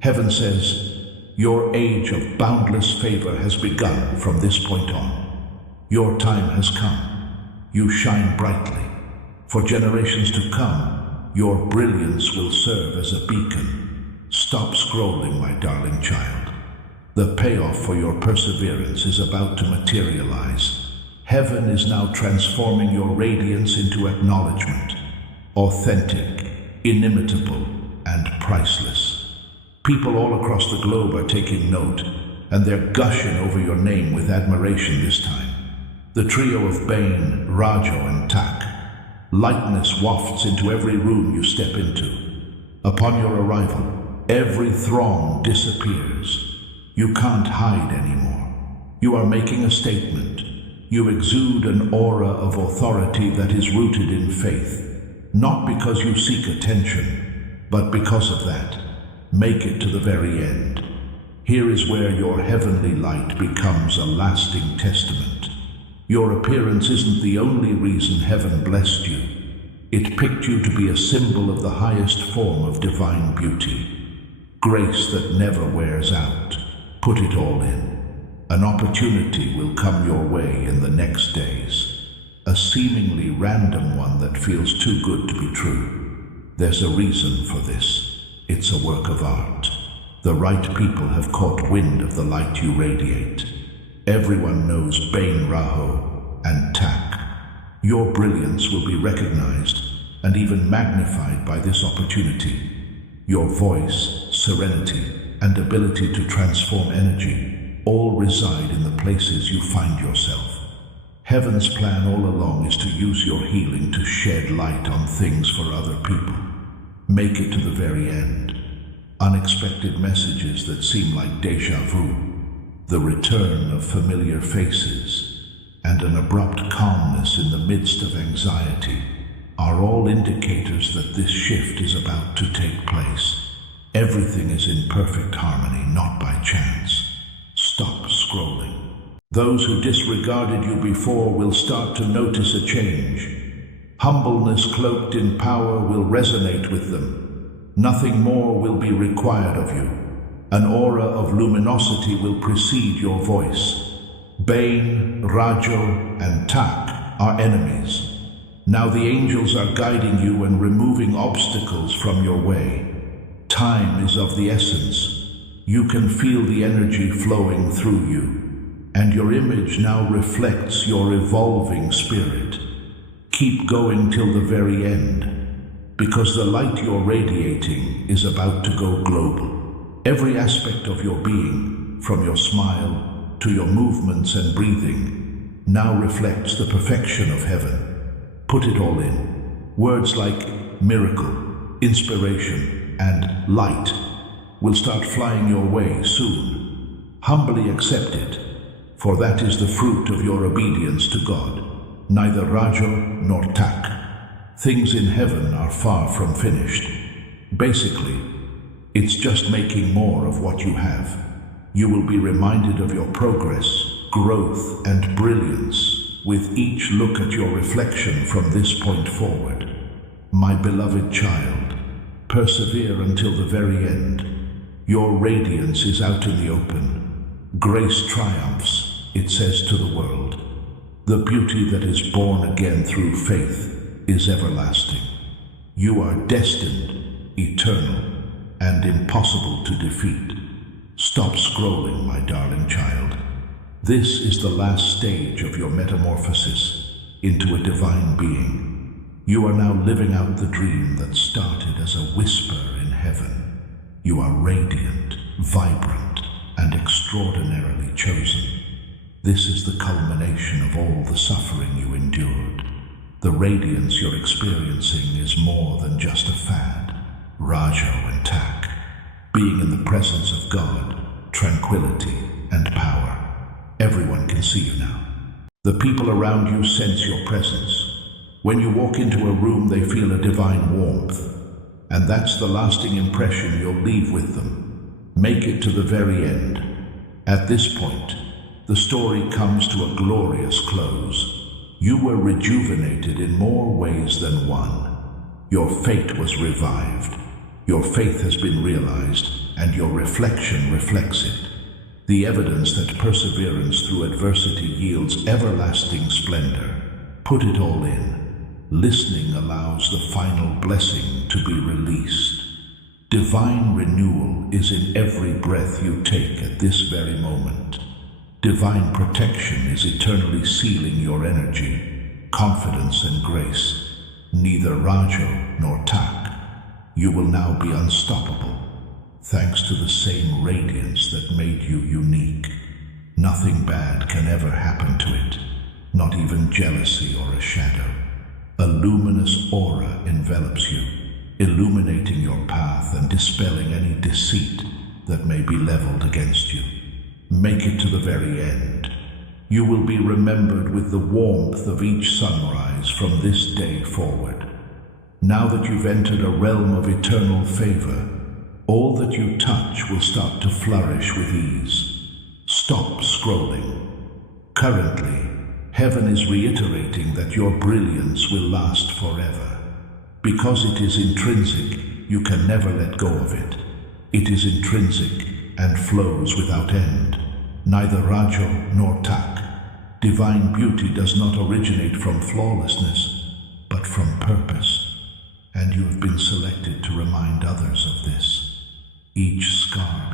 Heaven says, your age of boundless favor has begun from this point on. Your time has come. You shine brightly. For generations to come, your brilliance will serve as a beacon. Stop scrolling, my darling child. The payoff for your perseverance is about to materialize. Heaven is now transforming your radiance into acknowledgement. Authentic, inimitable, and priceless. People all across the globe are taking note, and they're gushing over your name with admiration this time. The trio of Bain, Rajo, and Tak. Lightness wafts into every room you step into. Upon your arrival, every throng disappears. You can't hide anymore. You are making a statement. You exude an aura of authority that is rooted in faith. Not because you seek attention, but because of that. Make it to the very end. Here is where your heavenly light becomes a lasting testament. Your appearance isn't the only reason heaven blessed you. It picked you to be a symbol of the highest form of divine beauty. Grace that never wears out. Put it all in. An opportunity will come your way in the next days. A seemingly random one that feels too good to be true. There's a reason for this. It's a work of art. The right people have caught wind of the light you radiate. Everyone knows Bain Raho and Tak. Your brilliance will be recognized and even magnified by this opportunity. Your voice, serenity, and ability to transform energy all reside in the places you find yourself. Heaven's plan all along is to use your healing to shed light on things for other people. Make it to the very end. Unexpected messages that seem like déjà vu, the return of familiar faces, and an abrupt calmness in the midst of anxiety are all indicators that this shift is about to take place. Everything is in perfect harmony, not by chance. Stop scrolling. Those who disregarded you before will start to notice a change. Humbleness cloaked in power will resonate with them. Nothing more will be required of you. An aura of luminosity will precede your voice. Bain, Rajo, and Tak are enemies. Now the angels are guiding you and removing obstacles from your way. Time is of the essence. You can feel the energy flowing through you, and your image now reflects your evolving spirit. Keep going till the very end, because the light you're radiating is about to go global. Every aspect of your being, from your smile to your movements and breathing, now reflects the perfection of heaven. Put it all in. Words like miracle, inspiration, and light will start flying your way soon. Humbly accept it, for that is the fruit of your obedience to God. Neither Rajo nor Tak. Things in heaven are far from finished. Basically, it's just making more of what you have. You will be reminded of your progress, growth, and brilliance with each look at your reflection from this point forward. My beloved child, persevere until the very end. Your radiance is out in the open. Grace triumphs, it says to the world. The beauty that is born again through faith is everlasting. You are destined, eternal, and impossible to defeat. Stop scrolling, my darling child. This is the last stage of your metamorphosis into a divine being. You are now living out the dream that started as a whisper in heaven. You are radiant, vibrant, and extraordinarily chosen. This is the culmination of all the suffering you endured. The radiance you're experiencing is more than just a fad. Rajo and Tak, being in the presence of God, tranquility, and power. Everyone can see you now. The people around you sense your presence. When you walk into a room, they feel a divine warmth. And that's the lasting impression you'll leave with them. Make it to the very end. At this point, the story comes to a glorious close. You were rejuvenated in more ways than one. Your fate was revived. Your faith has been realized, and your reflection reflects it. The evidence that perseverance through adversity yields everlasting splendor. Put it all in. Listening allows the final blessing to be released. Divine renewal is in every breath you take at this very moment. Divine protection is eternally sealing your energy, confidence, and grace. Neither Rajo nor Tak. You will now be unstoppable, thanks to the same radiance that made you unique. Nothing bad can ever happen to it, not even jealousy or a shadow. A luminous aura envelops you, illuminating your path and dispelling any deceit that may be leveled against you. Make it to the very end. You will be remembered with the warmth of each sunrise from this day forward. Now that you've entered a realm of eternal favor, all that you touch will start to flourish with ease. Stop scrolling. Currently, heaven is reiterating that your brilliance will last forever. Because it is intrinsic, you can never let go of it. It is intrinsic and flows without end. Neither Rajo nor Tak. Divine beauty does not originate from flawlessness, but from purpose. And you have been selected to remind others of this. Each scar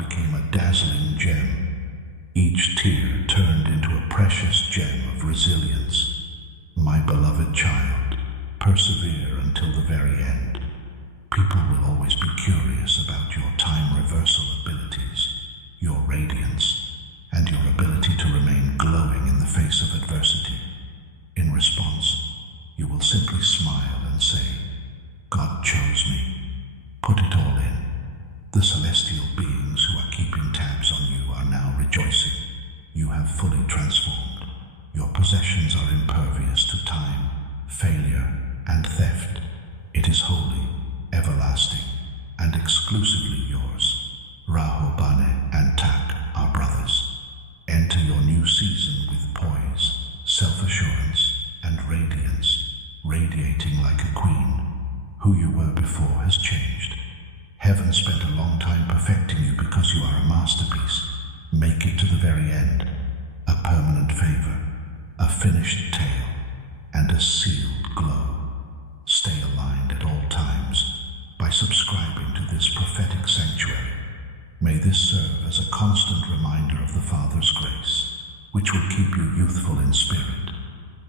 failure, and theft. It is holy, everlasting, and exclusively yours. Rahobane and Tak are brothers. Enter your new season with poise, self-assurance, and radiance, radiating like a queen. Who you were before has changed. Heaven spent a long time perfecting you because you are a masterpiece. Make it to the very end. A permanent favor, a finished tale, and a sealed glow. Stay aligned at all times by subscribing to this prophetic sanctuary. May this serve as a constant reminder of the Father's grace, which will keep you youthful in spirit.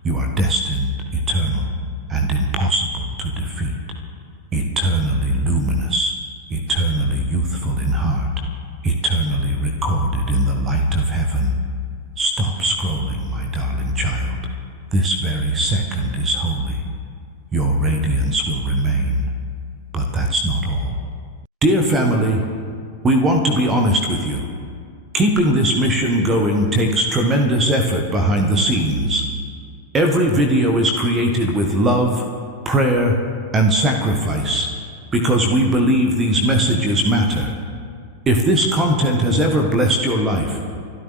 You are destined, eternal, and impossible to defeat. Eternally luminous, eternally youthful in heart, eternally recorded in the light of heaven. Stop scrolling, my darling child. This very second is holy. Your radiance will remain, but that's not all. Dear family, we want to be honest with you. Keeping this mission going takes tremendous effort behind the scenes. Every video is created with love, prayer, and sacrifice because we believe these messages matter. If this content has ever blessed your life,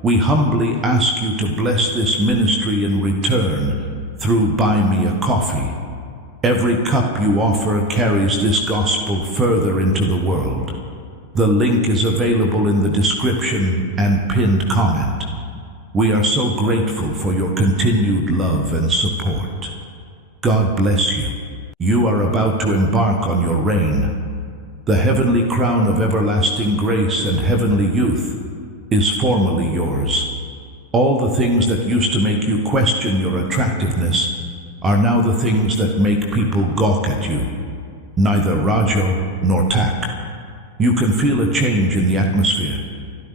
we humbly ask you to bless this ministry in return through Buy Me a Coffee. Every cup you offer carries this gospel further into the world. The link is available in the description and pinned comment. We are so grateful for your continued love and support. God bless you. You are about to embark on your reign. The heavenly crown of everlasting grace and heavenly youth is formally yours. All the things that used to make you question your attractiveness are now the things that make people gawk at you. Neither Rajo nor Tak. You can feel a change in the atmosphere.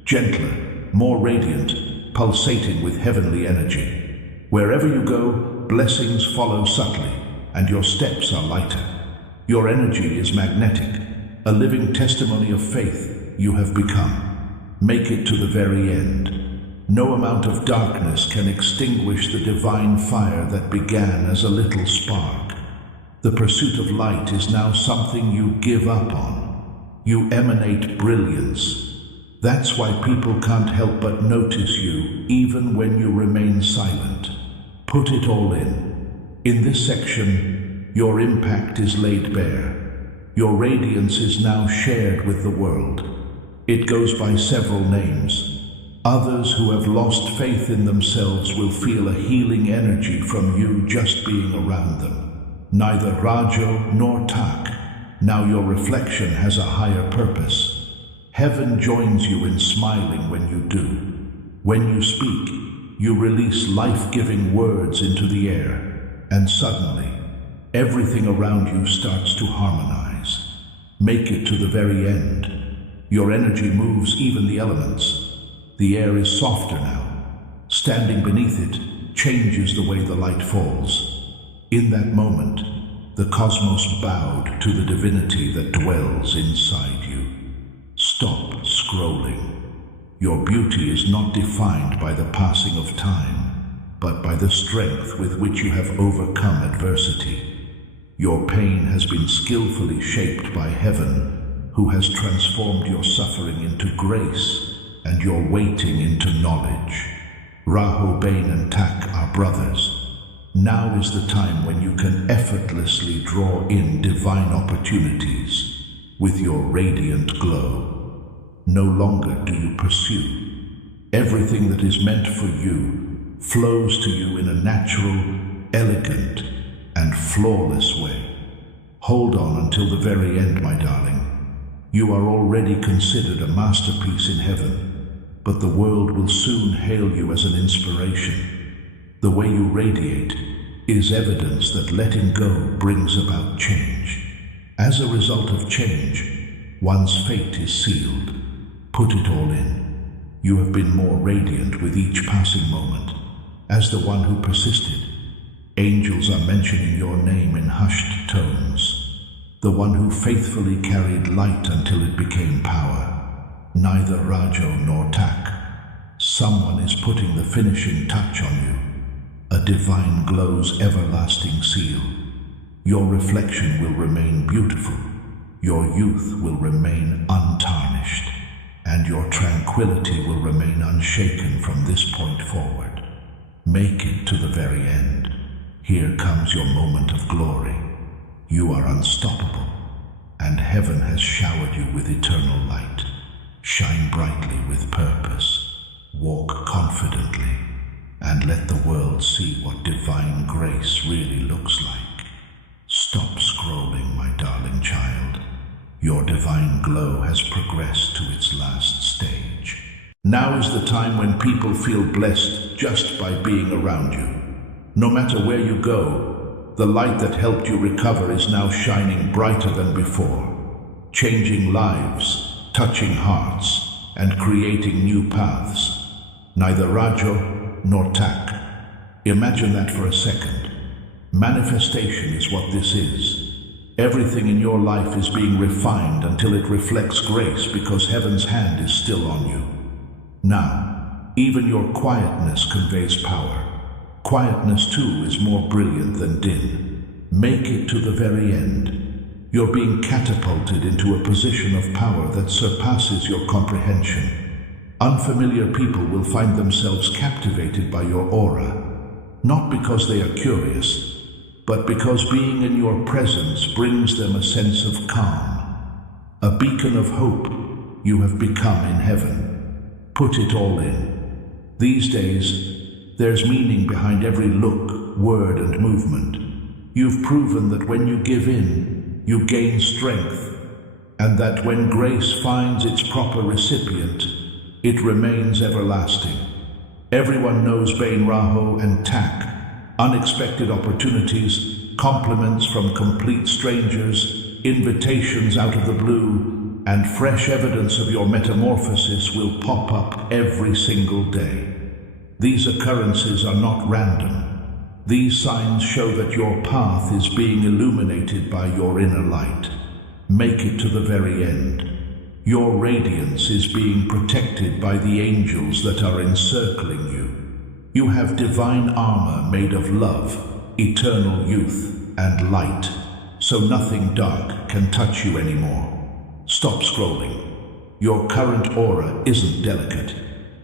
Gentler, more radiant, pulsating with heavenly energy. Wherever you go, blessings follow subtly, and your steps are lighter. Your energy is magnetic, a living testimony of faith you have become. Make it to the very end. No amount of darkness can extinguish the divine fire that began as a little spark. The pursuit of light is now something you give up on. You emanate brilliance. That's why people can't help but notice you, even when you remain silent. Put it all in. In this section, your impact is laid bare. Your radiance is now shared with the world. It goes by several names. Others who have lost faith in themselves will feel a healing energy from you just being around them. Neither Rajo nor Tak. Now your reflection has a higher purpose. Heaven joins you in smiling when you do. When you speak, you release life-giving words into the air, and suddenly, everything around you starts to harmonize. Make it to the very end. Your energy moves even the elements. The air is softer now. Standing beneath it changes the way the light falls. In that moment, the cosmos bowed to the divinity that dwells inside you. Stop scrolling. Your beauty is not defined by the passing of time, but by the strength with which you have overcome adversity. Your pain has been skillfully shaped by heaven, who has transformed your suffering into grace and your waiting into knowledge. Rahobane and Tak are brothers. Now is the time when you can effortlessly draw in divine opportunities with your radiant glow. No longer do you pursue. Everything that is meant for you flows to you in a natural, elegant, and flawless way. Hold on until the very end, my darling. You are already considered a masterpiece in heaven, but the world will soon hail you as an inspiration. The way you radiate is evidence that letting go brings about change. As a result of change, one's fate is sealed. Put it all in. You have been more radiant with each passing moment. As the one who persisted, angels are mentioning your name in hushed tones. The one who faithfully carried light until it became power. Neither Rajo nor Tak. Someone is putting the finishing touch on you. a divine glow's everlasting seal. Your reflection will remain beautiful, your youth will remain untarnished, and your tranquility will remain unshaken from this point forward. Make it to the very end. Here comes your moment of glory. You are unstoppable, and heaven has showered you with eternal light. Shine brightly with purpose. Walk confidently, and let the world see what divine grace really looks like. Stop scrolling, my darling child. Your divine glow has progressed to its last stage. Now is the time when people feel blessed just by being around you. No matter where you go, the light that helped you recover is now shining brighter than before, changing lives, touching hearts, and creating new paths. Neither Rajo nor Tak. Imagine that for a second. Manifestation is what this is. Everything in your life is being refined until it reflects grace because heaven's hand is still on you. Now, even your quietness conveys power. Quietness too is more brilliant than din. Make it to the very end. You're being catapulted into a position of power that surpasses your comprehension. Unfamiliar people will find themselves captivated by your aura, not because they are curious, but because being in your presence brings them a sense of calm. A beacon of hope you have become in heaven. Put it all in. These days, there's meaning behind every look, word, and movement. You've proven that when you give in, you gain strength, and that when grace finds its proper recipient, it remains everlasting. Everyone knows Bain Raho and Tak. Unexpected opportunities, compliments from complete strangers, invitations out of the blue, and fresh evidence of your metamorphosis will pop up every single day. These occurrences are not random. These signs show that your path is being illuminated by your inner light. Make it to the very end. Your radiance is being protected by the angels that are encircling you. You have divine armor made of love, eternal youth, and light, so nothing dark can touch you anymore. Stop scrolling. Your current aura isn't delicate.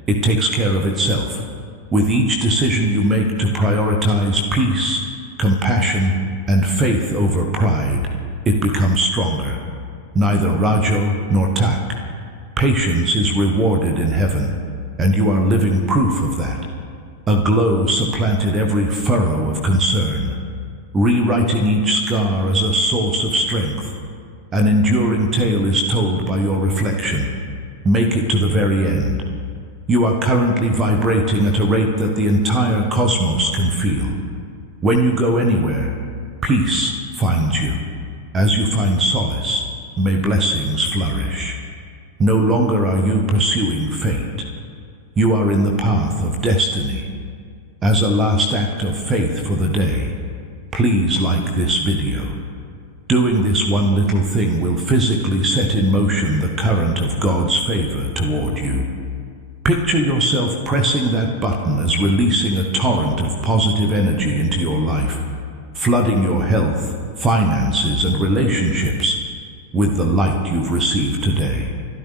It takes care of itself. With each decision you make to prioritize peace, compassion, and faith over pride, it becomes stronger. Neither Rajo nor Tak. Patience is rewarded in heaven, and you are living proof of that. A glow supplanted every furrow of concern, rewriting each scar as a source of strength. An enduring tale is told by your reflection. Make it to the very end. You are currently vibrating at a rate that the entire cosmos can feel. When you go anywhere, peace finds you. As you find solace, may blessings flourish. No longer are you pursuing fate. You are in the path of destiny. As a last act of faith for the day, please like this video. Doing this one little thing will physically set in motion the current of God's favor toward you. Picture yourself pressing that button as releasing a torrent of positive energy into your life, flooding your health, finances, and relationships with the light you've received today.